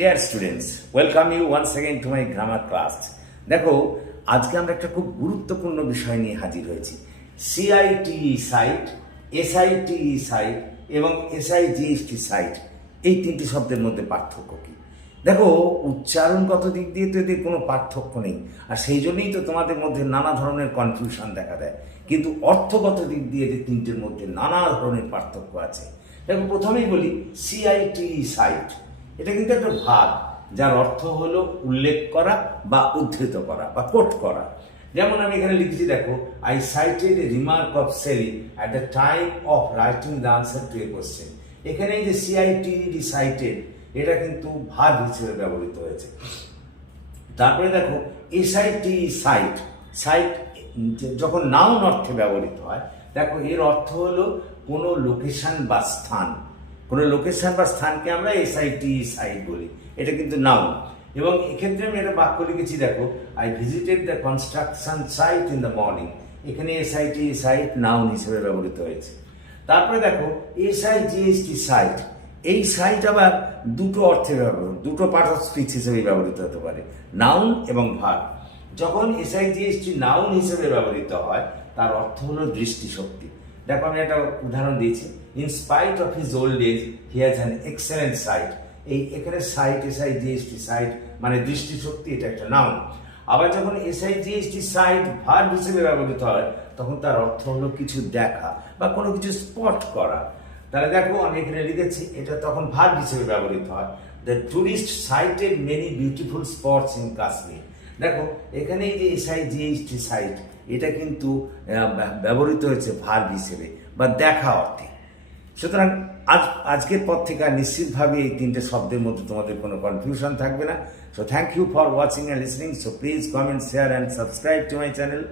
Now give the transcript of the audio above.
Deer students, welcome you once again to my grammar class. দেখো, আজকে আমরা একটা খুব গুরুত্বপূর্ণ বিষয় নিয়ে হাজির হয়েছি। সিআইটিই সাইট, এসআইটিই সাইট এবং এসআইজিএসটি সাইট, এই তিনটি শব্দের মধ্যে পার্থক্য কী? দেখো, উচ্চারণগত দিক দিয়ে তো এদের কোনো পার্থক্য নেই, আর সেই জন্যই তো তোমাদের মধ্যে নানা ধরনের কনফিউশন দেখা দেয়। কিন্তু অর্থগত দিক দিয়ে যে তিনটের মধ্যে নানা ধরনের পার্থক্য আছে। দেখো, প্রথমেই বলি সিআইটিই সাইট, এটা কিন্তু একটা ভাগ যার অর্থ হলো উল্লেখ করা বা উদ্ধৃত করা বা কোট করা। যেমন আমি এখানে লিখছি, দেখো, I cited a remark of Shelley at the time of writing the answer to a question. এখানে এই যে সিআইটিডি সাইটেড, এটা কিন্তু ভাগ হিসেবে ব্যবহৃত হয়েছে। তারপরে দেখো এসআইটি সাইট, সাইট যখন নাউন অর্থে ব্যবহৃত হয়, দেখো এর অর্থ হলো কোনো লোকেশন বা স্থান। কোনো লোকেশন বা স্থানকে আমরা এসআইটি সাইট বলি, এটা কিন্তু নাউন। এবং এক্ষেত্রে আমি একটা বাক্য লিখেছি, দেখো, I visited the construction site in the morning. এখানে এসআইটি সাইট নাউন হিসেবে ব্যবহৃত হয়েছে। তারপরে দেখো এসআইজিএসটি সাইট, এই সাইট আবার দুটো অর্থে ব্যবহার, দুটো পার্ট অফ স্পিচ হিসেবে ব্যবহৃত হতে পারে, নাউন এবং ভার্ব। যখন এসআইজিএসটি নাউন হিসেবে ব্যবহৃত হয়, তার অর্থ হলো দৃষ্টিশক্তি। দেখো, আমি একটা উদাহরণ দিয়েছি, in spite of his old age he has an excellent sight. এখানে সাইট, এসআইজিএসটি সাইট মানে দৃষ্টিশক্তি, এটা একটা নাউন। আবার যখন এসআইজিএসটি সাইট ভার্ব হিসেবে ব্যবহৃত হয়, তখন তার অর্থ হলো কিছু দেখা বা কোনো কিছু স্পট করা। তাহলে দেখো, আমি এখানে লিখেছি, এটা তখন ভার্ব হিসেবে ব্যবহৃত হয়। The tourist sighted many beautiful spots in Kashmir. দেখো, এখানে এই যে এসআইজিএসটি সাইট, এটা কিন্তু ব্যবহৃত হয়েছে ভার্ব হিসেবে বা দেখা অর্থে। সুতরাং আজকের পর থেকে নিশ্চিতভাবে এই তিনটে শব্দের মধ্যে তোমাদের কোনো কনফিউশন থাকবে না। So thank you for watching and listening. So please comment, share and subscribe to my channel.